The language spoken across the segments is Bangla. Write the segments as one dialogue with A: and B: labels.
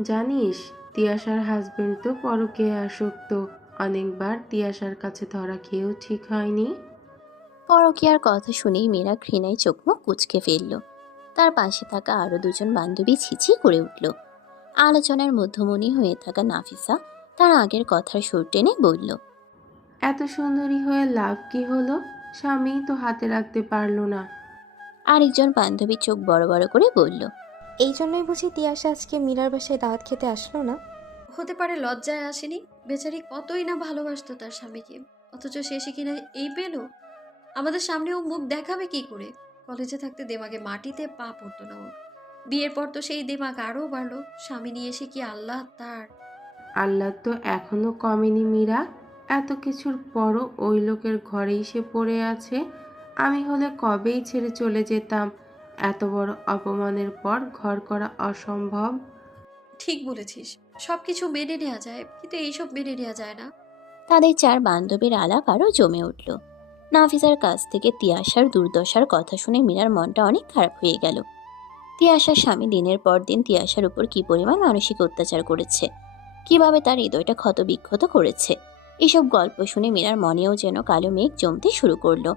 A: জানিস তিয়াশার হাজবেন্ড তো পরকে আসক্ত। অনেকবার তিয়াশার কাছে ধরা খেয়েও ঠিক হয়নি।
B: পরকিয়ার কথা শুনেই মেয়েরা ঘৃণায় চোখ মুখ কুচকে ফেলল। তার পাশে থাকা আরও দুজন বান্ধবী ছিছি করে উঠল। আলোচনার মধ্যমণি হয়ে থাকা নাফিসা তার আগের কথার সুর টেনে বলল
A: এত সুন্দরী হয়ে লাভ কি হলো? স্বামী তো হাতে রাখতে পারল না।
B: আরেকজন বান্ধবী চোখ বড় বড় করে বলল
C: এই জন্যই বুঝি তিয়াশা আজকে মীরার বাসায় দাওয়াত খেতে আসলো না?
D: হতে পারে লজ্জায় আসেনি। বেচারি কতই না ভালোবাসতো তার স্বামীকে। অথচ শেষে কিনা এই পেল? আমাদের সামনেও মুখ দেখাবে কি করে? কলেজে থাকতে দেমাগে মাটিতে পা পড়তো না ওর। বিয়ের পর তো সেই দেমাগ আরও বাড়লো। স্বামী নিয়ে এসে কি আল্লাহ তার?
A: আল্লাহ তো এখনও কমেনি মীরা। এত কিছুর পরও ওই লোকের ঘরেই সে পড়ে আছে। আমি হলে কবেই ছেড়ে চলে যেতাম? এত বড় অপমানের পর ঘর করা অসম্ভব।
D: ঠিক বলেছিস। সব কিছু মেনে নেওয়া যায় কিন্তু এইসব মেনে নেওয়া যায় না।
B: তাদের চার বান্ধবীর আলাপ আরও জমে উঠল। নাফিসার কাছ থেকে তিয়াশার দুর্দশার কথা শুনে মীরার মনটা অনেক খারাপ হয়ে গেল। তিয়াশার স্বামী দিনের পর দিন তিয়াশার উপর কি পরিমাণ মানসিক অত্যাচার করেছে? কীভাবে তার হৃদয়টা ক্ষত বিক্ষত করেছে? এসব গল্প শুনে মীরার মনেও যেন কালো মেঘ জমতে শুরু করল।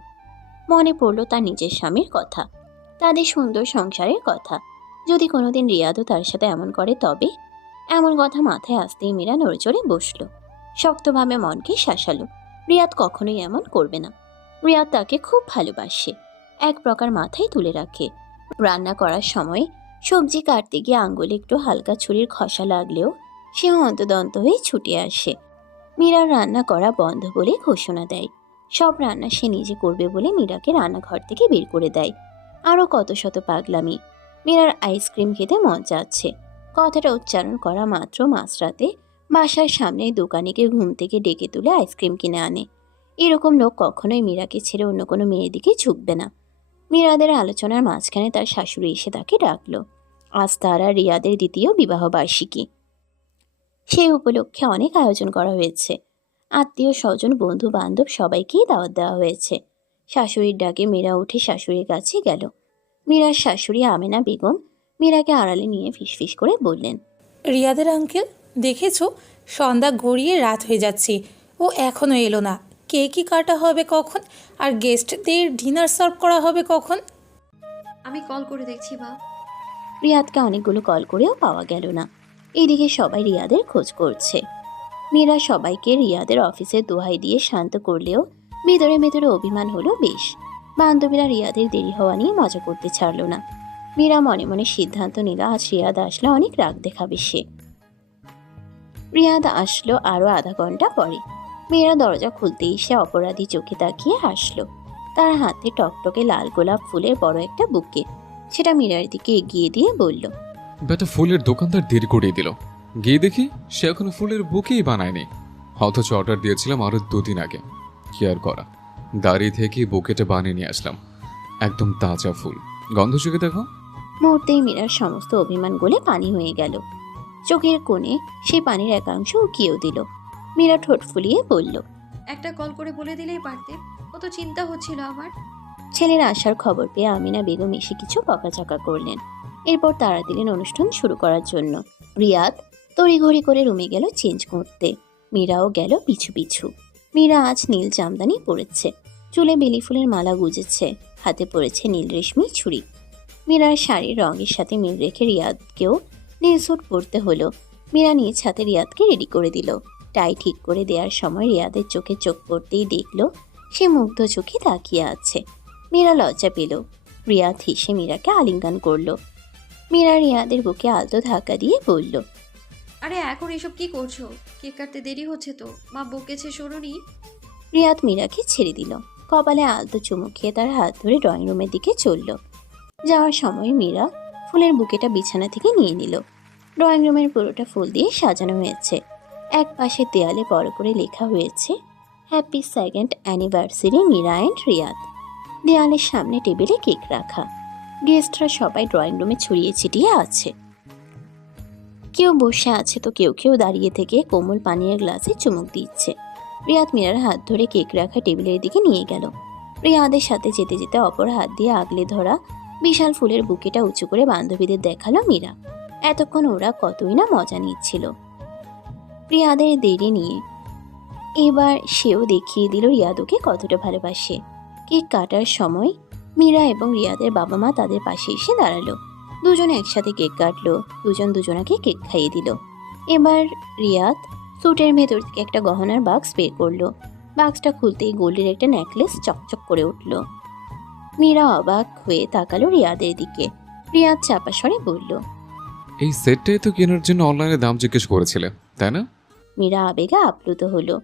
B: মনে পড়ল তার নিজের স্বামীর কথা। তাদের সুন্দর সংসারের কথা। যদি কোনোদিন রিয়াদও তার সাথে এমন করে, তবে এমন কথা মাথায় আসতেই মীরা নড়েচড়ে বসল। শক্তভাবে মনকে শাসালো। রিয়াদ কখনোই এমন করবে না। রিয়াদ তাকে খুব ভালোবাসে। এক প্রকার মাথায় তুলে রাখে। রান্না করার সময় সবজি কাটতে গিয়ে আঙ্গুলে একটু হালকা ছুরির খসা লাগলেও সে অন্তদন্ত হয়ে ছুটে আসে। মীরার রান্না করা বন্ধ বলে ঘোষণা দেয়। সব রান্না সে নিজে করবে বলে মীরাকে রান্নাঘর থেকে বের করে দেয়। আরও কত শত পাগলামি। মীরার আইসক্রিম খেতে মন চাচ্ছে। কথাটা উচ্চারণ করা মাত্র মাঝরাতে বাসার সামনে দোকানিকে ঘুম থেকে ডেকে তুলে আইসক্রিম কিনে আনে। এরকম লোক কখনোই মীরাকে ছেড়ে অন্য কোনো মেয়ের দিকে ঝুঁকবে না। মীরাদের আলোচনার মাঝখানে তার শাশুড়ি এসে তাকে ডাকলো। আজ তারা রিয়াদের দ্বিতীয় বিবাহ বার্ষিকী। সেই উপলক্ষে অনেক আয়োজন করা হয়েছে। আত্মীয় স্বজন বন্ধু বান্ধব সবাইকেই দাওয়াত দেওয়া হয়েছে। শাশুড়ির ডাকে মীরা উঠে শাশুড়ির কাছে গেল। মীরার শাশুড়ি আমেনা বেগম মীরাকে আড়ালে নিয়ে ফিসফিস করে বললেন
E: রিয়াদের আঙ্কেল দেখেছ? সন্ধ্যা গড়িয়ে রাত হয়ে যাচ্ছে। ও এখনও এলো না। কে কি কাটা হবে কখন? আর গেস্টদের ডিনার সার্ভ করা হবে কখন?
D: আমি কল করে দেখছি মা।
B: রিয়াদকে অনেকগুলো কল করেও পাওয়া গেল না। এইদিকে সবাই রিয়াদের খোঁজ করছে। মীরা সবাইকে রিয়াদের অফিসে দোহাই দিয়ে শান্ত করলেও ভেতরে ভেতরে অভিমান হলো বেশ। বান্ধবীরা রিয়াদের দেরি হওয়া নিয়ে মজা করতে ছাড়লো না। মীরা মনে মনে সিদ্ধান্ত নিল, আজ রিয়াদ আসলে অনেক রাগ দেখাবে সে। রিয়াদ আসলো আরও আধা ঘণ্টা পরে। মেয়েরা দরজা খুলতেই সে অপরাধী চোখে তাকিয়ে হাসলো তার হাতে টকটকে লাল গোলাপ ফুলের বড় একটা বুকে। সেটা মীরার দিকে এগিয়ে দিয়ে বলল
F: বেটা ফুলের দোকানদার দেরি করিয়ে দিল। গিয়ে দেখি, সে এখনও ফুলের বুকেই বানায়নি। অথচ অর্ডার দিয়েছিলাম আরও দুদিন আগে। কি আর করা। দাঁড়িয়ে থেকে বুকেটা বানিয়ে নিয়ে আসলাম। একদম তাজা ফুল। গন্ধ চোখে দেখো।
B: মুহূর্তেই মীরার সমস্ত অভিমান গলে পানি হয়ে গেল। চোখের কোণে সেই পানির একাংশ উকিয়েও দিল। মীরা ঠোঁট ফুলিয়ে বলল
D: একটা কল করে বলে দিলেই পারতে। কত চিন্তা হচ্ছিল আমার
B: ছেলের আসার খবর পেয়ে আমিনা বেগম এসে কিছু বকাঝকা করলেন। এরপর তারা দিলেন অনুষ্ঠান শুরু করার জন্য। রিয়াদ তড়িঘড়ি করে রুমে গেল চেঞ্জ করতে। মীরাও গেল পিছু পিছু। মীরা আজ নীল জামদানি পরেছে। চুলে বেলি ফুলের মালা গুজেছে। হাতে পড়েছে নীল রেশমি ছুরি। মীরার শাড়ির রঙের সাথে মিল রেখে রিয়াদকেও নীল স্যুট পরতে হলো। মীরা নিজ হাতে রিয়াদকে রেডি করে দিল। টাই ঠিক করে দেওয়ার সময় রিয়াদের চোখে চোখ পড়তেই দেখল, সে মুগ্ধ চোখে তাকিয়ে আছে। মীরা লজ্জা পেল। রিয়াদ হেসে মীরাকে আলিঙ্গন করল। মীরা রিয়াদের বুকে আলতো ধাক্কা দিয়ে বলল
D: আরে এখন এসব কি করছ? কেক কাটতে দেরি হচ্ছে তো। মা বকেছে শোনোনি
B: রিয়াদ মীরাকে ছেড়ে দিল। কপালে আলতো চুমু খেয়ে তার হাত ধরে ড্রয়িং রুমের দিকে চলল। যাওয়ার সময় মীরা ফুলের বুকেটা বিছানা থেকে নিয়ে নিল। ড্রয়িং রুমের পুরোটা ফুল দিয়ে সাজানো হয়েছে। এক পাশে দেয়ালে বড় করে লেখা হয়েছে happy second anniversary Meera and Riyad. দেয়ালের সামনে টেবিলে কেক রাখা। গেস্টরা সবাই ড্রয়িং রুমে ছড়িয়ে ছিটিয়ে আছে। কেউ বসে আছে তো কেউ কেউ দাঁড়িয়ে থেকে কোমল পানীয় গ্লাসে চুমুক দিচ্ছে। রিয়াদ মীরার হাত ধরে কেক রাখা টেবিলের দিকে নিয়ে গেল। রিয়াদের সাথে যেতে যেতে অপর হাত দিয়ে আগলে ধরা বিশাল ফুলের বুকেটা উঁচু করে বান্ধবীদের দেখাল মীরা। এতক্ষণ ওরা কতই না মজা নিচ্ছিল। রিয়াদের দেরি নিয়ে এবার সেও দেখিয়ে দিল রিয়াদকে কতটা ভালোবাসে। কেক কাটার সময় মীরা এবং রিয়াদের বাবা মা তাদের পাশে এসে দাঁড়াল। দুজন একসাথে কেক কাটলো। দুজন দুজনাকে কেক খাইয়ে দিল। এবার রিয়াদ স্যুটের ভেতর থেকে একটা গহনার বাক্স বের করল। বাক্সটা খুলতেই গোল্ডের একটা নেকলেস চকচক করে উঠল। মীরা অবাক হয়ে তাকালো রিয়াদের দিকে। রিয়াদ চাপা স্বরে বলল
F: এই সেটটাই তো কেনার জন্য অনলাইনে দাম জিজ্ঞেস করেছিলে তাই না?
B: মীরা আবেগে আপ্লুত হলো।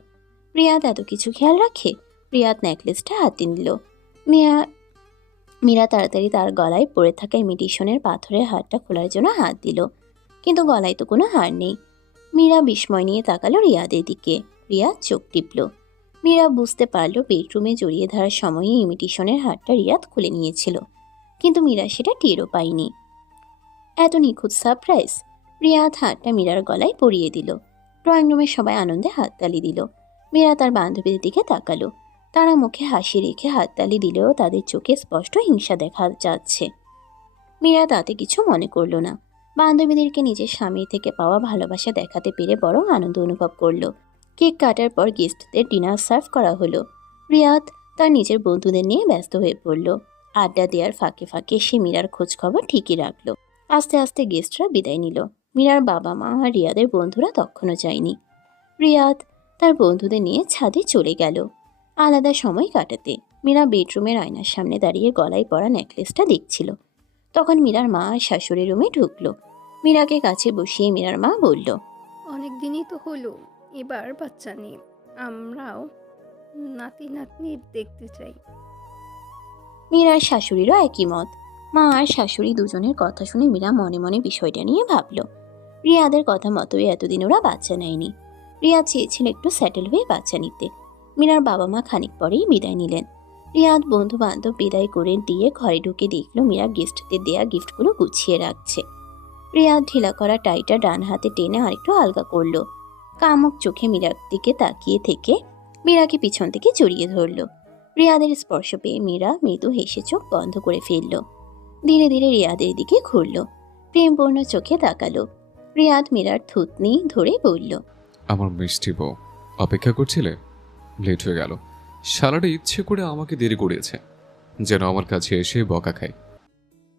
B: রিয়াদ এত কিছু খেয়াল রাখে রিয়াদ নেকলেসটা হাতে নিল। মিয়া মীরা তাড়াতাড়ি তার গলায় পড়ে থাকা ইমিটেশনের পাথরের হারটা খোলার জন্য হাত দিল। কিন্তু গলায় তো কোনো হার নেই। মীরা বিস্ময় নিয়ে তাকালো রিয়াদের দিকে। রিয়া চোখ টিপল। মীরা বুঝতে পারল বেডরুমে জড়িয়ে ধরার সময়ে ইমিটেশনের হারটা রিয়াদ খুলে নিয়েছিল। কিন্তু মীরা সেটা টেরও পায়নি। এত নিখুঁত সারপ্রাইজ! রিয়াদ হারটা মীরার গলায় পরিয়ে দিল। ড্রয়িং রুমের সবাই আনন্দে হাততালি দিল। মীরা তার বান্ধবীদের দিকে তাকালো। তারা মুখে হাসি রেখে হাততালি দিলেও তাদের চোখে স্পষ্ট হিংসা দেখা যাচ্ছে। মীরা তাতে কিছু মনে করল না। বান্ধবীদেরকে নিজের স্বামী থেকে পাওয়া ভালোবাসা দেখাতে পেরে বরং আনন্দ অনুভব করল। কেক কাটার পর গেস্টদের ডিনার সার্ভ করা হলো। রিয়াদ তার নিজের বন্ধুদের নিয়ে ব্যস্ত হয়ে পড়ল। আড্ডা দেওয়ার ফাঁকে ফাঁকে সে মীরার খোঁজ খবর ঠিকই রাখল। আস্তে আস্তে গেস্টরা বিদায় নিল। মীরার বাবা মা আর রিয়াদের বন্ধুরা তখনও যায়নি। রিয়াদ তার বন্ধুদের নিয়ে ছাদে চলে গেল। আলাদা সময় কাটাতে। মীরা বেডরুমের আয়নার সামনে দাঁড়িয়ে গলায় পরা নেকলেসটা দেখছিল। তখন মীরার মা আর শাশুড়ি রুমে ঢুকলো। মীরাকে কাছে বসিয়ে মীরার মা বলল
G: অনেক দিনই তো হলো এবার বাচ্চা নেই। আমরাও নাতি নাতনি দেখতে চাই।
B: মীরার শাশুড়িরও একই মত। মা আর শাশুড়ি দুজনের কথা শুনে মীরা মনে মনে বিষয়টা নিয়ে ভাবল। রিয়াদের কথা মতোই এতদিন ওরা বাচ্চা নেয়নি। রিয়া চেয়েছিল একটু সেটেল হয়ে বাচ্চা নিতে। মীরার বাবা মা খানিক পরেই বিদায় নিলেন। রিয়াদ বন্ধু বান্ধব বিদায় করে দিয়ে ঘরে ঢুকে দেখল মীরা গেস্টদের দেয়া গিফটগুলো গুছিয়ে রাখছে। রিয়াদ ঢিলা করা টাইটা ডান হাতে টেনে আরেকটু আলগা করল। কামক চোখে মীরার দিকে তাকিয়ে থেকে মীরাকে পিছন থেকে জড়িয়ে ধরলো। রিয়াদের স্পর্শ পেয়ে মীরা মৃদু হেসে চোখ বন্ধ করে ফেলল। ধীরে ধীরে রিয়াদের দিকে ঘুরল। প্রেমপূর্ণ চোখে তাকালো। রিয়াদ মীরার থুতনি ধরে বলল,
F: আমার মিষ্টি বউ, অপেক্ষা করছিলে? লেট হয়ে গেল। শালাটা ইচ্ছে করে আমাকে দেরি করিয়েছে। যেন আমার কাছে এসে বকা খায়।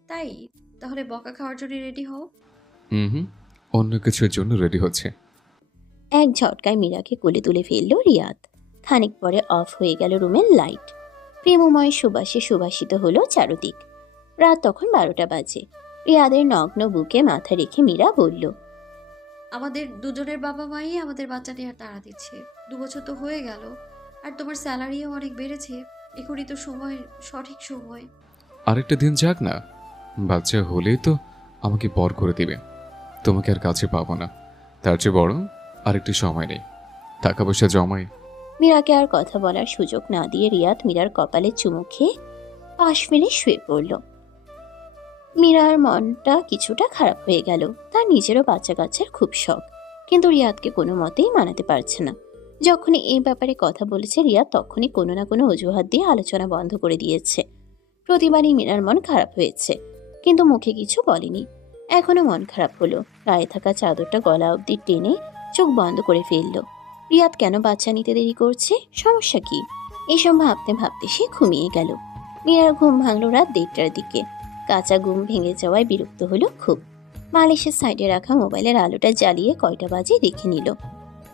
D: তাই? তাহলে বকা খাওয়ার জন্য রেডি হও।
F: হুম হুম। অন্য কিছুর জন্য রেডি হচ্ছে।
B: এক ঝটকায় মীরাকে কোলে তুলে ফেলল রিয়াদ। খানিক পরে অফ হয়ে গেল রুমের লাইট। প্রেমময় সুবাসে সুবাসিত হলো চারদিক। রাত তখন বারোটা বাজে। রিয়াদের নগ্ন বুকে মাথা রেখে মীরা বলল
D: আমাদের দুজনের বাবা মাই আমাদের বাচ্চা নেওয়ার তাড়া দিচ্ছে। দু বছর তো হয়ে গেল। আর তোমার স্যালারিও অনেক বেড়েছে। এখনই তো সময় সঠিক সময়।
F: আরেকটা দিন যাক না। বাচ্চা হলেই তো আমাকে পর করে দিবে। তোমাকে আর কাছে পাবো না। তার চেয়ে বড় আরেকটি সময় নেই। টাকা পয়সা জমাই।
B: মীরাকে আর কথা বলার সুযোগ না দিয়ে রিয়াদ মীরার কপালে চুমু খেয়ে পাশ ফেলে শুয়ে পড়ল। মীরার মনটা কিছুটা খারাপ হয়ে গেল। তার নিজেরও বাচ্চা কাচ্চার খুব শখ। কিন্তু রিয়াদকে কোনো মতেই মানাতে পারছে না। যখনই এই ব্যাপারে কথা বলেছে রিয়া, তখনই কোনো না কোনো অজুহাত দিয়ে আলোচনা বন্ধ করে দিয়েছে। প্রতিবারই মীরার মন খারাপ হয়েছে, কিন্তু মুখে কিছু বলেনি। এখনও মন খারাপ হলো। গায়ে থাকা চাদরটা গলা অবধি টেনে চোখ বন্ধ করে ফেলল। রিয়াদ কেন বাচ্চা নিতে দেরি করছে? সমস্যা কি? এসব ভাবতে ভাবতে সে ঘুমিয়ে গেল। মীরার ঘুম ভাঙলো রাত দেড়টার দিকে। কাঁচা ঘুম ভেঙে যাওয়ায় বিরক্ত হলো খুব। মালিশের সাইডে রাখা মোবাইলের আলোটা জ্বালিয়ে কয়টা বাজে দেখে নিল।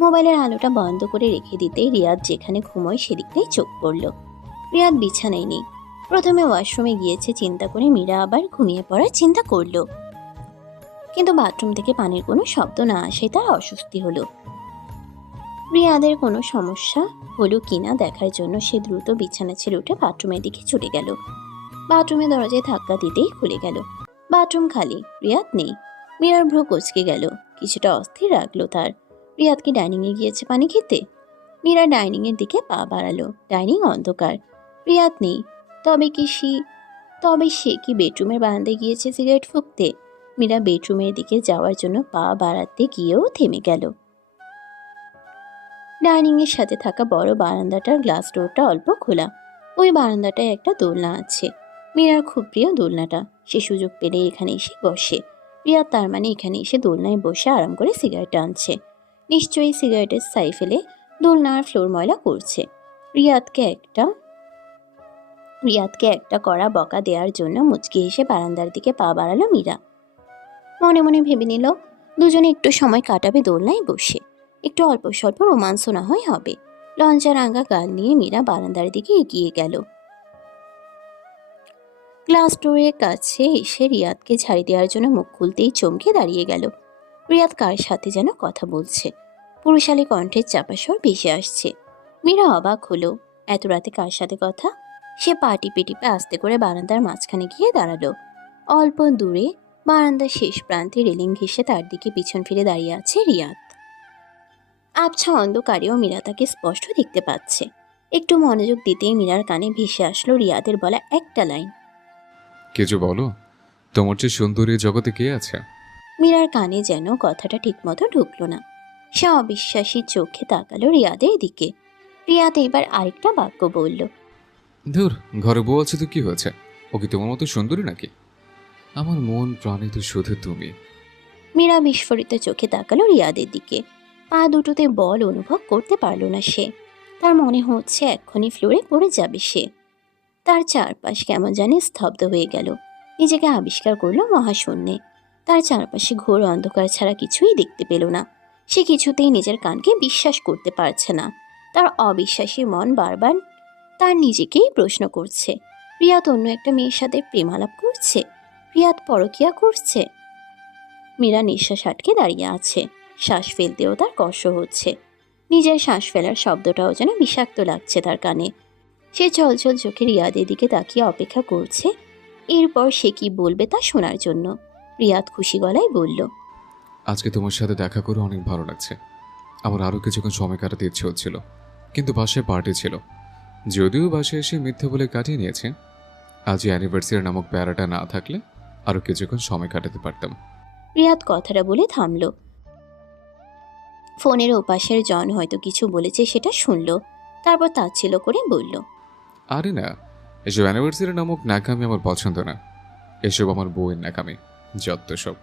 B: মোবাইলের আলোটা বন্ধ করে রেখে দিতেই রিয়াদ যেখানে ঘুমোয় সেদিকটাই চোখ পড়ল। রিয়াদ বিছানায় নেই। প্রথমে ওয়াশরুমে গিয়েছে, চিন্তা করে মীরা আবার ঘুমিয়ে পড়ার চিন্তা করল। কিন্তু বাথরুম থেকে পানির কোনো শব্দ না আসে তার অস্বস্তি হলো। রিয়াদের কোনো সমস্যা হলো কিনা দেখার জন্য সে দ্রুত বিছানা ছেড়ে উঠে বাথরুমের দিকে ছুটে গেল। বাথরুমে দরজায় ধাক্কা দিতেই খুলে গেল। বাথরুম খালি, রিয়াদ নেই। মীরার ভ্রু কচকে গেল। কিছুটা অস্থির রাখল তার। রিয়াদ কি ডাইনিংয়ে গিয়েছে পানি খেতে? মীরা ডাইনিংয়ের দিকে পা বাড়ালো। ডাইনিং অন্ধকার। রিয়াদ নেই। তবে কি সে, তবে সে কি বেডরুমের বারান্দায় গিয়েছে সিগারেট ফুঁকতে? মীরা বেডরুমের দিকে যাওয়ার জন্য পা বাড়াতে গিয়েও থেমে গেল। ডাইনিং এর সাথে থাকা বড় বারান্দাটার গ্লাস ডোরটা অল্প খোলা। ওই বারান্দাটায় একটা দোলনা আছে। মীরার খুব প্রিয় দোলনাটা। সে সুযোগ পেলে এখানে এসে বসে। রিয়াদ তার মানে এখানে এসে দোলনায় বসে আরাম করে সিগারেট টানছে। নিশ্চয়ই সিগারেটের সাই ফেলে দোলনার ফ্লোর ময়লা করছে। রিয়াদকে একটা রিয়াদকে একটা কড়া বকা দেওয়ার জন্য মুচকি হেসে বারান্দার দিকে পা বাড়ালো মীরা। মনে মনে ভেবে নিল, দুজনে একটু সময় কাটাবে দোলনায় বসে। একটু অল্প স্বল্প রোমাঞ্চ না হয় হবে। লঞ্চা রাঙা গাল নিয়ে মীরা বারান্দার দিকে এগিয়ে গেল। গ্লাস ডোরের কাছে এসে রিয়াদকে ঝাড়ি দেওয়ার জন্য মুখ খুলতেই চমকে দাঁড়িয়ে গেল। রিয়াদ কার সাথে যেন কথা বলছে? পুরুষালী কণ্ঠের চাপাস্বর ভেসে আসছে। মীরা অবাক হলো, এত রাতে কার সাথে কথা? সে পা টিপে টিপে আস্তে করে বারান্দার মাঝখানে গিয়ে দাঁড়াল। অল্প দূরে, বারান্দার শেষ প্রান্তে রেলিং ঘেঁষে তার দিকে পিছন ফিরে দাঁড়িয়ে আছে রিয়াদ। আবছা অন্ধকারেও মীরা তাকে স্পষ্ট দেখতে পাচ্ছে। একটু মনোযোগ দিতেই মীরার কানে ভেসে আসলো রিয়াদের বলা একটা লাইন।
F: কিছু বলো, তোমার চেয়ে সুন্দরী জগতে কে আছে?
B: মীরার কানে যেন কথাটা ঠিকমতো ঢুকলো না। সে অবিশ্বাসী চোখে তাকালো রিয়াদের দিকে। রিয়াদ এবার আরেকটা বাক্য বলল
F: ধুর ঘরে বউ আছে তো কি হয়েছে? ও কি তোমার মতো সুন্দরী নাকি? আমার মন প্রাণে তো শুধু তুমি।
B: মীরা বিস্ফোরিত চোখে তাকালো রিয়াদের দিকে। পা দুটোতে বল অনুভব করতে পারল না সে। তার মনে হচ্ছে এক্ষুনি ফ্লোরে পড়ে যাবে সে। তার চারপাশ কেমন জানি স্তব্ধ হয়ে গেল। নিজেকে আবিষ্কার করল মহাশূন্যে। তার চারপাশে ঘোর অন্ধকার ছাড়া কিছুই দেখতে পেল না। সে কিছুতেই নিজের কানকে বিশ্বাস করতে পারছে না। তার অবিশ্বাসী মন বারবার তার নিজেকেই প্রশ্ন করছে। প্রিয়াত অন্য একটা মেয়ের সাথে প্রেমালাপ করছে? প্রিয়াত পরকিয়া করছে? মীরা নিঃশ্বাস আটকে দাঁড়িয়ে আছে। শ্বাস ফেলতেও তার কষ্ট হচ্ছে। নিজের শ্বাস ফেলার শব্দটাও যেন বিষাক্ত লাগছে তার কানে। সে চলচল চোখে রিয়াদের দিকে তাকিয়ে অপেক্ষা করছে। এরপর সে কি বলবে তা শোনার জন্য। রিয়াদ খুশি গলায় বলল
F: আজকে তোমার সাথে দেখা করে অনেক ভালো লাগছে। আমার আরও কিছুক্ষণ সময় কাটাতে ইচ্ছে হচ্ছিল কিন্তু বাসায় পার্টি ছিল। যদিও বাসায় এসে মিথ্যে বলে কাটিয়ে নিয়েছে আজ অ্যানিভার্সারি নামক প্যারাটা না থাকলে আরও কিছুক্ষণ সময় কাটাতে পারতাম।
B: রিয়াদ কথাটা বলে থামল। ফোনের ওপাশের জন হয়তো কিছু বলেছে সেটা শুনল তারপর তাচ্ছিল করে বলল
F: আরে না এসব অ্যানিভার্সারি নামক ন্যাকামি আমার পছন্দ না। এসব আমার বউয়ের ন্যাকামি। যত সব।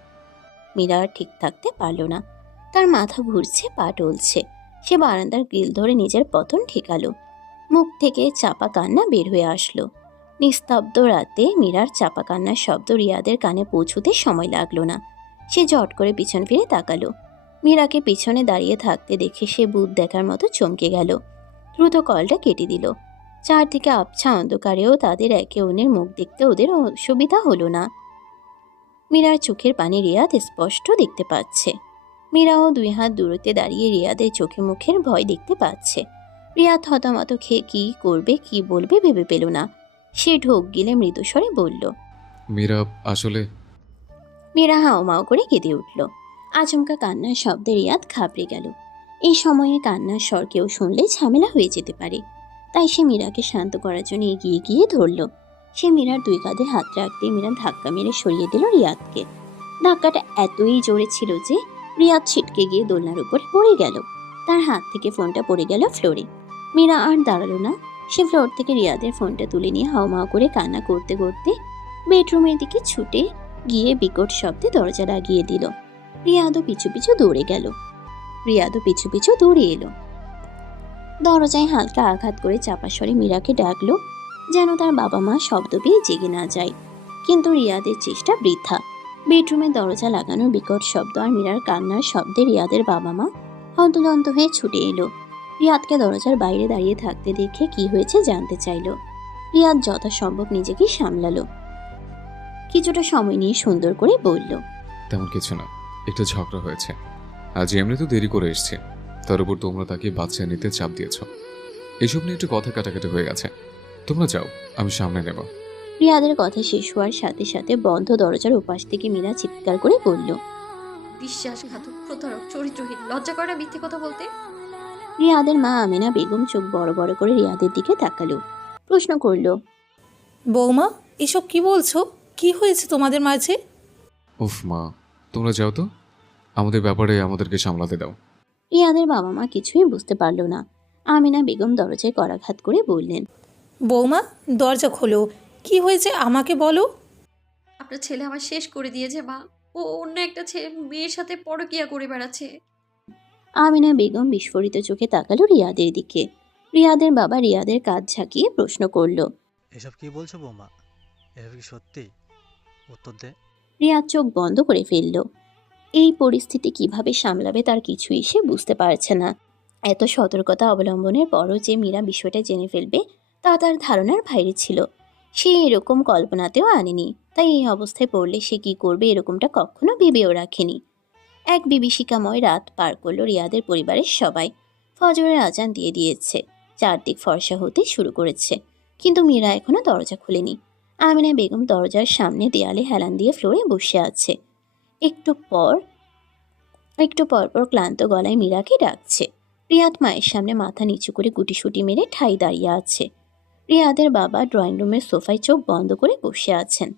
B: মীরা ঠিক থাকতে পারল না। তার মাথা ঘুরছে, পা টলছে। সে বারান্দার গ্রিল ধরে নিজের পতন ঠেকালো। মুখ থেকে চাপা কান্না বের হয়ে আসলো। নিস্তব্ধ রাতে মীরার চাপা কান্নার শব্দ রিয়াদের কানে পৌঁছতে সময় লাগল না। সে জট করে পিছন ফিরে তাকালো। মীরাকে পিছনে দাঁড়িয়ে থাকতে দেখে সে বুধ দেখার মতো চমকে গেল। দ্রুত কলটা কেটে দিল। চারদিকে আবছা অন্ধকারেও তাদের একে অন্যের মুখ দেখতে ওদের অসুবিধা হলো না। মীরার চোখের পানি রিয়াদ স্পষ্ট দেখতে পাচ্ছে। মীরাও দুই হাত দূরত্বে দাঁড়িয়ে রিয়াদের চোখে মুখের ভয় দেখতে পাচ্ছে। রিয়াদ হতামত খেয়ে কি করবে কি বলবে ভেবে পেল না। সে ঢোক গিলে মৃদুস্বরে বলল
F: মীরা আসলে?
B: মীরা হাওমাও করে কেঁদে উঠল। আচমকা কান্নার শব্দে রিয়াদ ঘাবড়ে গেল। এই সময়ে কান্নার স্বর কেউ শুনলে ঝামেলা হয়ে যেতে পারে। তাই সে মীরাকে শান্ত করার জন্য এগিয়ে গিয়ে ধরল। সে মীরার দুই কাঁধে হাত রাখতে মীরা ধাক্কা মেরে সরিয়ে দিল রিয়াদকে। ধাক্কাটা এতই জোরে ছিল যে রিয়াদ ছিটকে গিয়ে দোলনার উপরে পড়ে গেল। তার হাত থেকে ফোনটা পড়ে গেল ফ্লোরে। মীরা আর দাঁড়াল না। সে ফ্লোর থেকে রিয়াদের ফোনটা তুলে নিয়ে হাওমাও করে কান্না করতে করতে বেডরুমের দিকে ছুটে গিয়ে বিকট শব্দে দরজা লাগিয়ে দিল। রিয়াদও পিছু পিছু দৌড়ে গেল। রিয়াদও পিছু পিছু দৌড়ে এলো। দরজায় হালকা আঘাত করে চাপা স্বরে মীরাকে ডাকলো যেন তার বাবা মা শব্দ পেয়ে জেগে না যায়। কিন্তু রিয়াদের চেষ্টা বৃথা। বেডরুমে দরজা লাগানোর বিকট শব্দ আর মীরার কান্নার শব্দে রিয়াদের বাবা মা হন্তদন্ত হয়ে ছুটে এলো। রিয়াদকে দরজার বাইরে দাঁড়িয়ে থাকতে দেখে কি হয়েছে জানতে চাইলো। রিয়াদ যথাসম্ভব নিজেকে সামলালো। কিছুটা সময় নিয়ে সুন্দর করে বলল,
F: তেমন কিছু না, একটু ঝগড়া হয়েছে। আজ এমনি তো দেরি করে এসছে। তার উপর তোমরা তাকে বাচ্চা নিতে চাপ দিয়েছ। এসব নিয়ে একটু কথা কাটাকাটি হয়ে গেছে। তোমরা যাও আমি সামনে নেব।
B: রিয়াদের কথা শেষ হওয়ার সাথে সাথে বন্ধ দরজার উপাস থেকে মীরা চিৎকার করে বলল
D: বিশ্বাসঘাতক প্রতারক চরিত্রহীন লজ্জা করে না মিথ্যে কথা বলতে?
B: রিয়াদের মা আমেনা বেগম চোখ বড় বড় করে রিয়াদের দিকে তাকালো প্রশ্ন করল
E: বৌমা এসব কি বলছো? কি হয়েছে তোমাদের মাঝে?
F: উফ মা তোমরা যাও তো আমাদের ব্যাপারে আমাদেরকে সামলাতে দাও।
B: রিয়াদের বাবা মা কিছুই বুঝতে পারল না। আমিনা বেগম দরজায় করাঘাত করে বললেন
E: বৌমা দরজা খোলো। কি হয়েছে আমাকে বলো।
D: আপনার ছেলে আমার শেষ করে দিয়েছে মা। ও অন্য একটা ছেলে মেয়ের সাথে পরকিয়া করে বেড়াচ্ছে।
B: আমিনা বেগম বিস্ফোরিত চোখে তাকালো রিয়াদের দিকে। রিয়াদের বাবা রিয়াদের কাজ ঝাঁকিয়ে প্রশ্ন করল।
H: এসব কি বলছো বৌমা? এসব কি সত্যি? উত্তর দে।
B: রিয়াদ চোখ বন্ধ করে ফেলল। এই পরিস্থিতি কীভাবে সামলাবে তার কিছুই সে বুঝতে পারছে না। এত সতর্কতা অবলম্বনের পরও যে মীরা বিষয়টা জেনে ফেলবে তা তার ধারণার বাইরে ছিল। সে এরকম কল্পনাতেও আনেনি, তাই এই অবস্থায় পড়লে সে কি করবে এরকমটা কখনো ভেবেও রাখেনি। এক বিভীষিকাময় রাত পার করল রিয়াদের পরিবারের সবাই। ফজরের আজান দিয়ে দিয়েছে, চারদিক ফর্সা হতে শুরু করেছে, কিন্তু মীরা এখনও দরজা খুলেনি। আমিনা বেগম দরজার সামনে দেয়ালে হেলান দিয়ে ফ্লোরে বসে আছে। একটু পর একটু পর পর ক্লান্ত গলায় মীরাকে ডাকছে। রিয়াদ মায়ের সামনে মাথা নিচু করে গুটিসুটি মেরে ঠাই দাঁড়িয়ে আছে। রিয়াদের বাবা ড্রয়িং রুমের সোফায় চোখ বন্ধ করে বসে আছেন।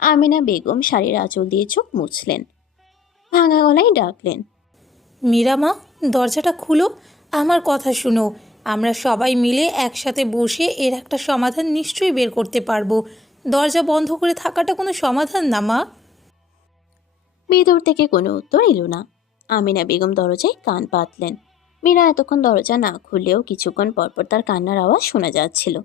B: আমিনা বেগম শাড়ির আঁচল দিয়ে চোখ মুছলেন। ভাঙা গলায় ডাকলেন
E: মীরা মা দরজাটা খুলো আমার কথা শুনো। আমরা সবাই মিলে একসাথে বসে এর একটা সমাধান নিশ্চয়ই বের করতে পারব। দরজা বন্ধ করে থাকাটা কোনো সমাধান না মা?
B: ভেতর থেকে কোনো উত্তর এলো না। আমিনা বেগম দরজায় কান পাতলেন। মীরা এতক্ষণ দরজা না খুললেও কিছুক্ষণ পরপর তার কান্নার আওয়াজ শোনা যাচ্ছিল।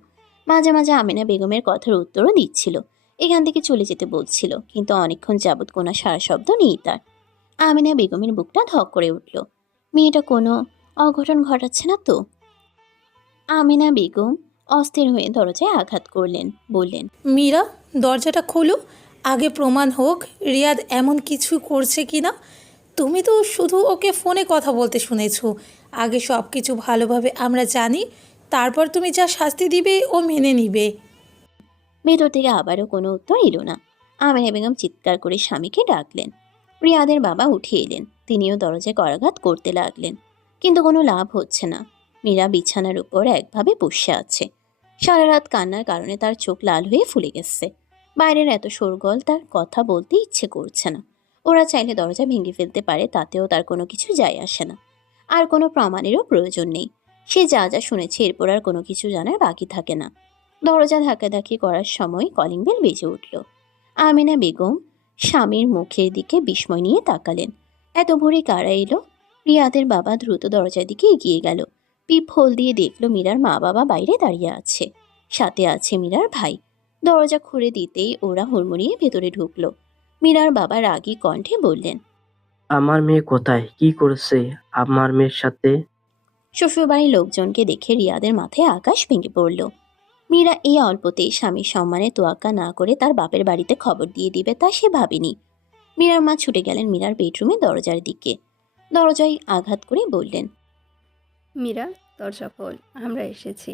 B: মাঝে মাঝে আমিনা বেগমের কথার উত্তরও দিচ্ছিল। এখান থেকে চলে যেতে বলছিল, কিন্তু অনেকক্ষণ যাবৎ কোনো সারা শব্দ নেই তার। আমিনা বেগমের বুকটা ধক করে উঠল। মেয়েটা কোনো অঘটন ঘটাচ্ছে না তো? আমিনা বেগম অস্থির হয়ে দরজায় আঘাত করলেন, বললেন,
E: মীরা, দরজাটা খোলো। আগে প্রমাণ হোক, রিয়াদ এমন কিছু করছে কি না তুমি তো শুধু ওকে ফোনে কথা বলতে শুনেছো। আগে সব কিছু ভালোভাবে আমরা জানি তারপর তুমি যা শাস্তি দিবে, ও মেনে নিবে।
B: ভেতর থেকে আবারও কোনো উত্তর এলো না। আমিনা বেগম চিৎকার করে স্বামীকে ডাকলেন। রিয়াদের বাবা উঠে এলেন। তিনিও দরজায় করাঘাত করতে লাগলেন। কিন্তু কোনো লাভ হচ্ছে না। মীরা বিছানার উপর একভাবে বসে আছে। সারা রাত কান্নার কারণে তার চোখ লাল হয়ে ফুলে গেছে। বাইরের এত শোরগোল তার কথা বলতে ইচ্ছে করছে না। ওরা চাইলে দরজা ভেঙে ফেলতে পারে, তাতেও তার কোনো কিছু যায় আসে না। আর কোনো প্রমাণেরও প্রয়োজন নেই। সে যা যা শুনেছে, এরপর আর কোনো কিছু জানার বাকি থাকে না। দরজা ধাক্কাধাক্কি করার সময় কলিং বেল বেজে উঠল। আমিনা বেগম স্বামীর মুখের দিকে বিস্ময় নিয়ে তাকালেন। এত ভোরে কারা এলো? রিয়াদের বাবা দ্রুত দরজার দিকে এগিয়ে গেল। পিপ হোল দিয়ে দেখল মীরার মা বাবা বাইরে দাঁড়িয়ে আছে। সাথে আছে মীরার ভাই। দরজা খুলে দিতেই ওরা হুড়মুড়িয়ে ভেতরে ঢুকলো। মীরার বাবা রাগী কণ্ঠে বললেন,
I: আমার মেয়ে কোথায়? কি করেছে? আমার মেয়ের সাথে
B: শ্বশুরবাড়ির লোকজনকে দেখে রিয়াদের মাথায় আকাশ ভেঙে পড়ল। মীরা এই অল্পতেই স্বামীর সম্মানে তোয়াক্কা না করে তার বাপের বাড়িতে খবর দিয়ে দিবে তা সে ভাবেনি। মীরার মা ছুটে গেলেন মীরার বেডরুমে দরজার দিকে। দরজায় আঘাত করে বললেন
G: মীরা দরজা খোল আমরা এসেছি।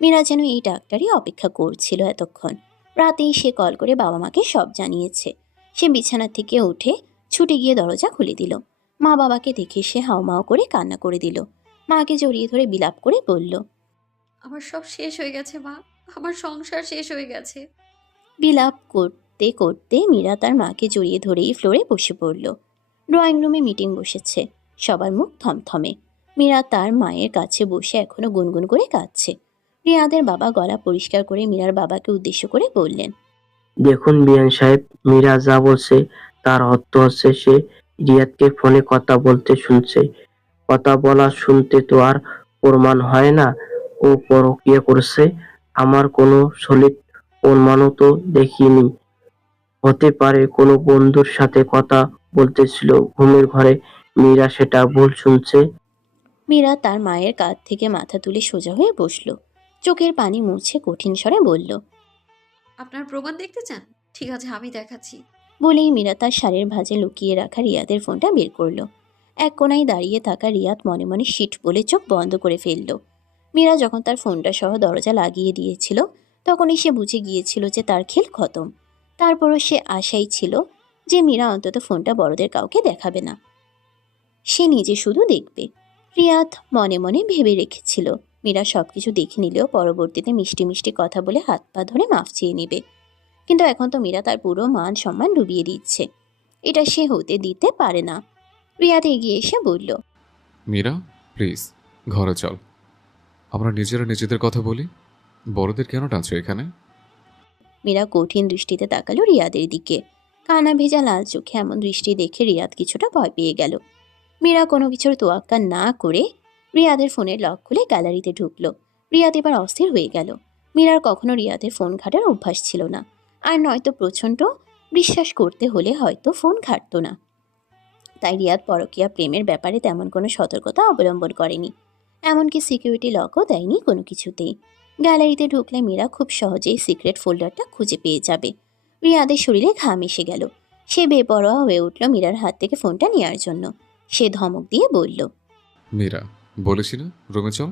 B: মীরা যেন এই ডাক্তারই অপেক্ষা করছিল এতক্ষণ। রাতেই সে কল করে বাবা মাকে সব জানিয়েছে। সে বিছানা থেকে উঠে ছুটে গিয়ে দরজা খুলে দিল। মা বাবাকে দেখে সে হাওমাও করে কান্না করে দিল। মাকে জড়িয়ে ধরে বিলাপ করে বলল
D: আমার সব শেষ হয়ে গেছে মা। আমার সংসার শেষ হয়ে গেছে।
B: বিলাপ করতে করতে মীরা তার মাকে জড়িয়ে ধরেই ফ্লোরে বসে পড়ল। ড্রয়িং রুমে মিটিং বসেছে। সবার মুখ থমথমে। মীরা তার মায়ের কাছে বসে এখনও গুনগুন করে কাঁদছে। রিয়াদের বাবা গলা পরিষ্কার করে মীরার বাবাকে উদ্দেশ্য করে বললেন
I: দেখুন বিয়ান সাহেব মীরা যা বলছে তার অর্থ হচ্ছে সে রিয়াদকে ফোনে কথা বলতে শুনছে। কথা বলা শুনতে তো আর প্রমাণ হয় না। ও পরকিয়া করছে। আমার কোনো সলিড প্রমাণও তো দেখিনি। হতে পারে কোনো বন্ধুর সাথে কথা বলতেছিল। ঘুমের ঘরে মীরা সেটা ভুল শুনছে।
B: মীরা তার মায়ের কাঁধ থেকে মাথা তুলে সোজা হয়ে বসল। চোখের পানি মুছে কঠিন স্বরে বলল
D: আপনার প্রমাণ দেখতে চান? ঠিক আছে আমি দেখাচ্ছি।
B: বলেই মীরা তার শাড়ির ভাঁজে লুকিয়ে রাখা রিয়াদের ফোনটা বের করল। এক কোনায় দাঁড়িয়ে থাকা রিয়াদ মনে মনে শিট বলে চোখ বন্ধ করে ফেলল। মীরা যখন তার ফোনটা সহ দরজা লাগিয়ে দিয়েছিল, তখনই সে বুঝে গিয়েছিল যে তার খেল খতম। তারপরও সে আশাই ছিল যে মীরা অন্তত ফোনটা বড়দের কাউকে দেখাবে না। সে নিজে শুধু দেখবে। রিয়াদ মনে মনে ভেবে রেখেছিল। মীরা সব কিছু দেখে নিলেও পরবর্তীতে মিষ্টি মিষ্টি কথা বলে হাত পা ধরে মাফ চেয়ে নেবে। কিন্তু এখন তো মীরা তার পুরো মান সম্মান ডুবিয়ে দিচ্ছে। এটা সে হতে দিতে পারে না। রিয়াদ এগিয়ে এসে বলল
F: মীরা প্লিজ ঘরে চল। আমরা নিজেরা নিজেদের কথা বলি? বড়দের কেন টানছো এখানে?
B: মীরা কঠিন দৃষ্টিতে তাকালো রিয়াদের দিকে। কানা ভেজা লাল চোখে এমন দৃষ্টি দেখে রিয়াদ কিছুটা ভয় পেয়ে গেল। মীরা কোনো কিছুর তোয়াক্কা না করে রিয়াদের ফোনের লক খুলে গ্যালারিতে ঢুকলো। রিয়াদ এবার অস্থির হয়ে গেল। মীরার কখনো রিয়াদের ফোন ঘাটার অভ্যাস ছিল না। আর নয়তো প্রচণ্ড বিশ্বাস করতে হলে হয়তো ফোন ঘাটতো না। তাই রিয়াদ পরকীয়া প্রেমের ব্যাপারে তেমন কোনো সতর্কতা অবলম্বন করেনি। এমনকি সিকিউরিটি লকও দেয়নি কোনো কিছুতেই। গ্যালারিতে ঢুকলে মীরা খুব সহজেই সিক্রেট ফোল্ডারটা খুঁজে পেয়ে যাবে। রিয়াদের শরীরে ঘাম এসে গেল। সে বেপরোয়া হয়ে উঠল মীরার হাত থেকে ফোনটা নেওয়ার জন্য। সে ধমক দিয়ে বলল
F: মীরা বলেছি না? রুমে চল।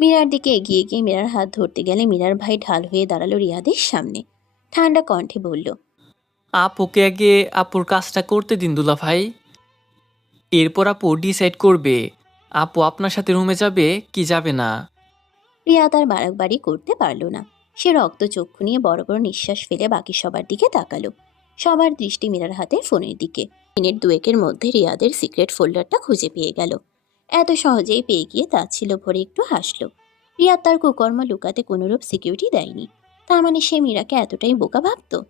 B: মীরার দিকে এগিয়ে গিয়ে মীরার হাত ধরতে গেলে মীরার ভাই ঢাল হয়ে দাঁড়াল রিয়াদের সামনে। ঠান্ডা কণ্ঠে বলল
J: আপুকে আগে আপুর কাজটা করতে দিন দুলা ভাই এরপর আপু ডিসাইড করবে, আপু আপনার সাথে রুমে যাবে কি যাবে না?
B: রিয়া তার বাড়াবাড়ি করতে পারল না। সে রক্ত চক্ষু নিয়ে বড় বড় নিঃশ্বাস ফেলে বাকি সবার দিকে তাকালো। সবার দৃষ্টি মীরার হাতের ফোনের দিকে। মিনিট দুয়েকের মধ্যে রিয়াদের সিক্রেট ফোল্ডারটা খুঁজে পেয়ে গেল। এত সহজেই পেয়ে গিয়ে তা ছিল ভরে একটু হাসলো। রিয়াদ তার কুকর্ম লুকাতে কোনোরূপ সিকিউরিটি দেয়নি। তার মানে সে মীরাকে এতটাই বোকা ভাবতো?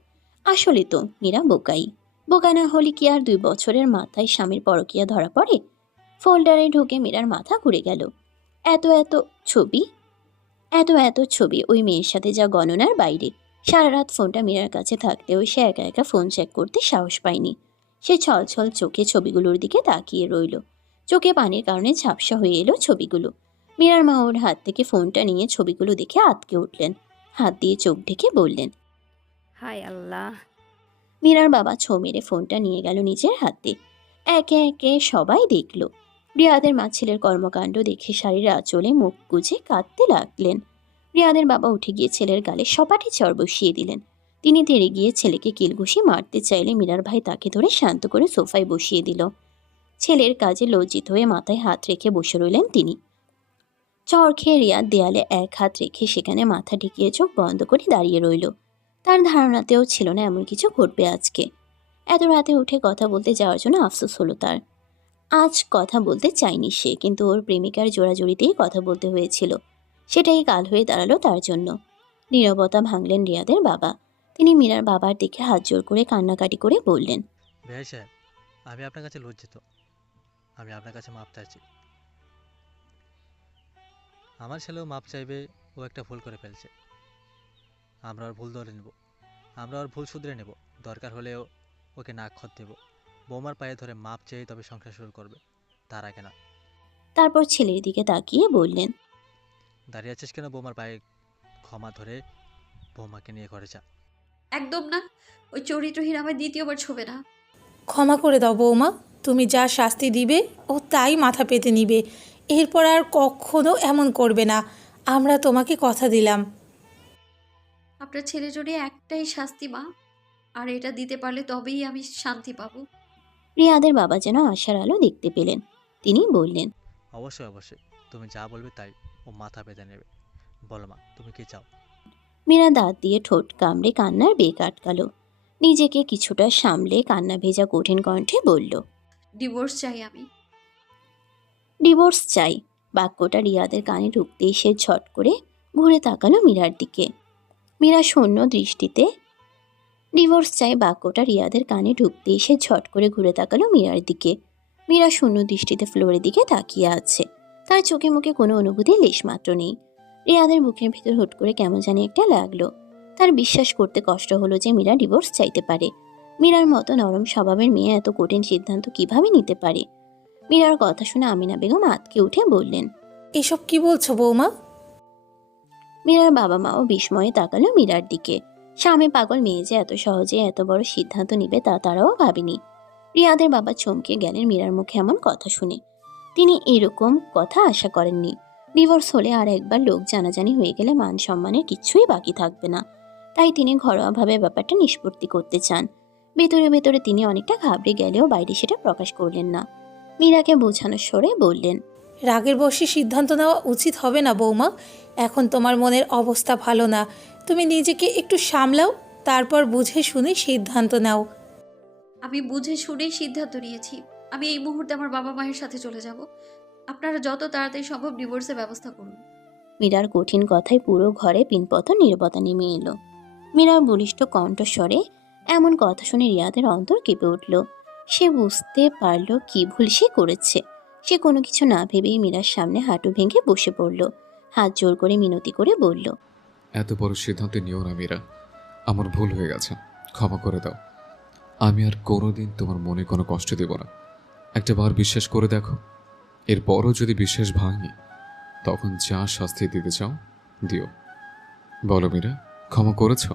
B: আসলে তো মীরা বোকাই। বোকা না হলে কি আর দুই বছরের মাথায় স্বামীর পরকিয়া ধরা পড়ে? ফোল্ডারে ঢুকে মীরার মাথা ঘুরে গেল। এত এত ছবি? এত এত ছবি ওই মেয়ের সাথে যা গণনার বাইরে। সারা রাত ফোনটা মীরার কাছে থাকতেও সে একা একা ফোন চেক করতে সাহস পায়নি। সে ছল ছল চোখে ছবিগুলোর দিকে তাকিয়ে রইল। চোখে পানির কারণে ঝাপসা হয়ে এলো ছবিগুলো। মীরার মা ওর হাত থেকে ফোনটা নিয়ে ছবিগুলো দেখে আতকে উঠলেন। হাত দিয়ে চোখ ঢেকে বললেন
G: হায় আল্লাহ।
B: মীরার বাবা ছো মেরে ফোনটা নিয়ে গেল নিজের হাতে। একে একে সবাই দেখল। রিয়াদের মা ছেলের কর্মকাণ্ড দেখে শাড়ির আঁচলে মুখ গুজে কাঁদতে লাগলেন। রিয়াদের বাবা উঠে গিয়ে ছেলের গালে সপাটি চর বসিয়ে দিলেন। তিনি তেড়ে গিয়ে ছেলেকে কিলঘুষি মারতে চাইলে মীরার ভাই তাকে ধরে শান্ত করে সোফায় বসিয়ে দিল। ছেলের কাজে লজ্জিত হয়ে মাথায় হাত রেখে বসে রইলেন তিনি। চর খেয়ে রিয়াদ দেয়ালে এক হাত রেখে সেখানে মাথা ঢেকিয়ে চোখ বন্ধ করে দাঁড়িয়ে রইল। তার ধারণাতেও ছিল না এমন কিছু ঘটবে আজকে। এত রাতে উঠে কথা বলতে যাওয়ার জন্য আফসোস হলো তার। আজ কথা বলতে চায়নি সে, কিন্তু ওর প্রেমিকার জোড়াজড়িতেই কথা বলতে হয়েছিল। সেটাই কাল হয়ে দাঁড়াল তার জন্য। নীরবতা ভাঙলেন রিয়াদের বাবা। তিনি মীরার বাবার দিকে হাত জোর করে কান্নাকাটি করে বললেন
H: আমি আপনার কাছে লজ্জিত। আমি আপনার কাছে মাপ চাইছি। আমার ছেলেও মাপ চাইবে ও একটা ভুল করে ফেলছে। আমরা ওর ভুল ধরে নেব। আমরা ওর ভুল শুধরে নেব। দরকার হলেও ওকে নাক্ষর দেব। বৌমার পায়ে ধরে মাপ চেয়ে তবে সংসার শুরু করবে। তার আগে না।
B: তারপর ছেলের দিকে তাকিয়ে বললেন
H: দাঁড়িয়ে আছিস কেন বৌমার পায়ে? ক্ষমা ধরে বৌমাকে নিয়ে ঘরে যা।
D: একদম না। ওই চরিত্রহীন আমার দ্বিতীয়বার ছোবে না।
E: ক্ষমা করে দাও বৌমা। তুমি যা শাস্তি দিবে ও তাই মাথা পেতে নিবে। এরপর আর কখনো এমন করবে না। আমরা তোমাকে কথা দিলাম।
D: আপনার ছেলে জন্য একটাই শাস্তি মা। আর এটা দিতে পারলে তবেই আমি শান্তি পাবো।
B: রিয়াদের বাবা যেন আশার আলো দেখতে পেলেন। তিনি বললেন
H: অবশ্যই অবশ্যই। তুমি যা বলবে তাই ও মাথা পেতে নেবে। বলো মা তুমি কি চাও?
B: মীরা দাঁত দিয়ে ঠোঁট কামড়ে কান্নার বেগ আটকালো। নিজেকে কিছুটা সামলে কান্না ভেজা কঠিন কণ্ঠে বলল
D: ডিভোর্স চাই আমি।
B: ডিভোর্স চাই। বাক্যটা রিয়াদের কানে ঢুকতেই সে ঝট করে ঘুরে তাকালো মীরার দিকে। মীরা শূন্য দৃষ্টিতে ডিভোর্স চাই বাক্যটা রিয়াদের কানে ঢুকতে এসে ঝট করে ঘুরে তাকালো মীরার দিকে। মীরা শূন্য দৃষ্টিতে ফ্লোরের দিকে তাকিয়ে আছে। তার চোখে মুখে কোনো অনুভূতি লেশমাত্র নেই। রিয়াদের বুকের ভেতর হুট করে কেমন জানি একটা লাগল। তার বিশ্বাস করতে কষ্ট হলো যে মীরা ডিভোর্স চাইতে পারে। মীরার মতো নরম স্বভাবের মেয়ে এত কঠিন সিদ্ধান্ত কীভাবে নিতে পারে? মীরার কথা শুনে আমিনা বেগম আতকে উঠে বললেন,
E: এসব কি বলছো বৌমা?
B: মীরার বাবা মাও বিস্ময়ে তাকালো মীরার দিকে। স্বামী পাগল মেয়ে যে এত সহজে এত বড় সিদ্ধান্ত নিবে তা তারাও ভাবেনি। রিয়াদের বাবা চমকে গেলেন মীরার মুখে এমন কথা শুনে। তিনি এরকম কথা আশা করেননি। ডিভোর্স হলে আর একবার লোক জানাজানি হয়ে গেলে মান সম্মানের কিছুই বাকি থাকবে না। তাই তিনি ঘরোয়াভাবে ব্যাপারটা নিষ্পত্তি করতে চান। ভেতরে ভেতরে তিনি অনেকটা ঘাবড়ে গেলেও বাইরে সেটা প্রকাশ করলেন না। মীরাকে বোঝানোর স্বরে বললেন
E: রাগের বসে সিদ্ধান্ত নেওয়া উচিত হবে না বৌমা। এখন তোমার মনের অবস্থা ভালো না। তুমি নিজেকে একটু সামলাও তারপর বুঝে শুনে সিদ্ধান্ত নাও।
D: আমি বুঝে শুনেই সিদ্ধান্ত নিয়েছি। আমি এই মুহূর্তে আমার বাবা মায়ের সাথে চলে যাব। আপনারা যত তাড়াতাড়ি সম্ভব ডিভোর্সের ব্যবস্থা করুন।
B: মীরার কঠিন কথায় পুরো ঘরে পিনপত নীরবতা নেমে এলো। মীরার বলিষ্ঠ কণ্ঠস্বরে এমন কথা শুনে রিয়াদের অন্তর কেঁপে উঠল। সে বুঝতে পারল কি ভুল সে করেছে। সে কোনো কিছু না ভেবেই মীরার সামনে হাঁটু ভেঙে বসে পড়ল। হাত জোর করে মিনতি করে বলল
F: এত বড় সিদ্ধান্ত নিও না মীরা। আমার ভুল হয়ে গেছে। ক্ষমা করে দাও। আমি আর কোনোদিন তোমার মনে কোনো কষ্ট দেব না। একটা বার বিশ্বাস করে দেখো। এরপরও যদি বিশ্বাস ভাঙি তখন যা শাস্তি দিতে চাও দিও। বলো মীরা ক্ষমা করেছ?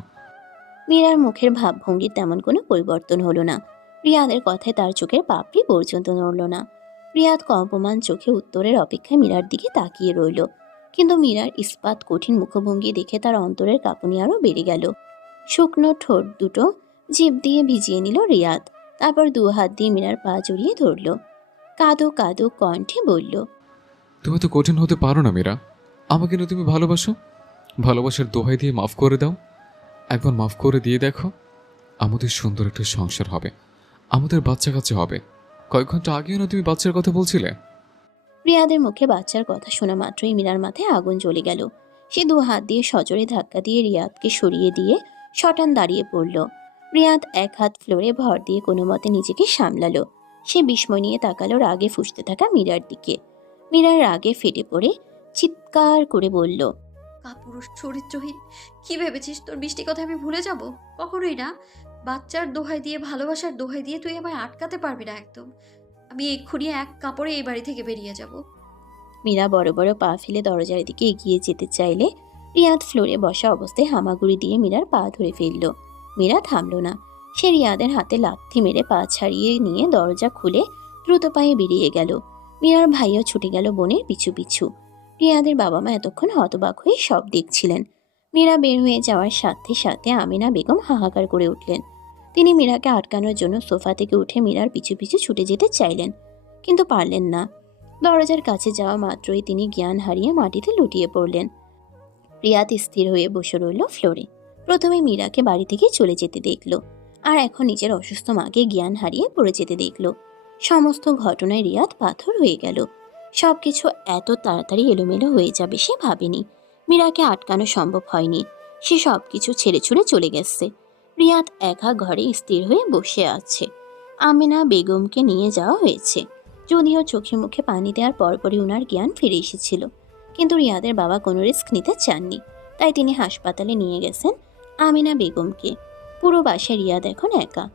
B: মীরার মুখের ভাবভঙ্গির তেমন কোনো পরিবর্তন হলো না। রিয়াদের কথায় তার চোখের পাপড়ি পর্যন্ত নড়ল না। রিয়াদ কম্পমান চোখে উত্তরের অপেক্ষায় মীরার দিকে তাকিয়ে রইল। কিন্তু মীরার ইস্পাত কঠিন মুখভঙ্গি দেখে তার অন্তরের কাঁপুনি আরও বেড়ে গেল। শুকনো ঠোঁট দুটো জিভ দিয়ে ভিজিয়ে নিল রিয়াদ, তারপর দু হাত দিয়ে মীরার পা জড়িয়ে ধরল। কাদো কাদো কণ্ঠে বলল,
F: তুমি তো কঠিন হতে পারো না মীরা। আমাকে না তুমি ভালোবাসো। ভালোবাসার দোহাই দিয়ে মাফ করে দাও। একবার মাফ করে দিয়ে দেখো, আমাদের সুন্দর একটা সংসার হবে। আমাদের বাচ্চা কাচ্চা হবে। কয়েক ঘণ্টা আগেও না তুমি বাচ্চার কথা বলছিলে?
B: রিয়াদের মুখে বাচ্চার কথা শোনা মাত্রই মীরার মাথায় আগুন জ্বলে গেল। সে দু হাত দিয়ে সজোরে ধাক্কা দিয়ে রিয়াদকে সরিয়ে দিয়ে শটান দাঁড়িয়ে পড়ল। রিয়াদ এক হাত ফ্লোরে ভর দিয়ে কোনো মতে নিজেকে সামলালো। সে বিস্ময় নিয়ে তাকালো রাগে ফুসতে থাকা মীরার দিকে। মীরার রাগে ফেটে পড়ে চিৎকার করে বলল
D: কাপুরুষ চরিত্রহীন। কি ভেবেছিস তোর বৃষ্টি কথা আমি ভুলে যাব? কখনোই না। বাচ্চার দোহাই দিয়ে, ভালোবাসার দোহাই দিয়ে তুই আমায় আটকাতে পারবি না একদম। আমি এক্ষুনি এক কাপড়ে এই বাড়ি থেকে বেরিয়ে যাব।
B: মীরা বড় বড় পা ফেলে দরজার দিকে এগিয়ে যেতে চাইলে, রিয়াদ ফ্লোরে বসা অবস্থায় হামাগুড়ি দিয়ে মীরার পা ধরে ফেলল। মীরা থামল না। সে রিয়াদের হাতে লাথি মেরে পা ছাড়িয়ে নিয়ে দরজা খুলে দ্রুত পায়ে বেরিয়ে গেল। মীরার ভাইও ছুটে গেল বোনের পিছু পিছু। রিয়াদের বাবা মা এতক্ষণ হতবাক হয়ে সব দেখছিলেন। মীরা বের হয়ে যাওয়ার সাথে সাথে আমিনা বেগম হাহাকার করে উঠলেন। তিনি মীরাকে আটকানোর জন্য সোফা থেকে উঠে মীরার পিছু পিছু ছুটে যেতে চাইলেন, কিন্তু পারলেন না। দরজার কাছে যাওয়া মাত্রই তিনি জ্ঞান হারিয়ে মাটিতে লুটিয়ে পড়লেন। রিয়াত স্থির হয়ে বসে রইল ফ্লোরে। প্রথমে মীরাকে বাড়ি থেকে চলে যেতে দেখল, আর এখন নিজের অসুস্থ মাকে জ্ঞান হারিয়ে পড়ে যেতে দেখল। সমস্ত ঘটনায় রিয়াদ পাথর হয়ে গেল। সবকিছু এত তাড়াতাড়ি এলোমেলো হয়ে যাবে সে ভাবেনি। মীরাকে আটকানো সম্ভব হয়নি। সে সব কিছু ছেড়ে ছুড়ে চলে গেছে। রিয়াদ একা ঘরে স্থির হয়ে বসে আছে। আমিনা বেগমকে নিয়ে যাওয়া হয়েছে। যদিও চোখে মুখে পানি দেওয়ার পরপরই উনার জ্ঞান ফিরে এসেছিল। কিন্তু রিয়াদের বাবা কোনো রিস্ক নিতে চাননি। তাই তিনি হাসপাতালে নিয়ে গেছেন আমিনা বেগমকে। পুরো বাসায় রিয়াদ এখন একা।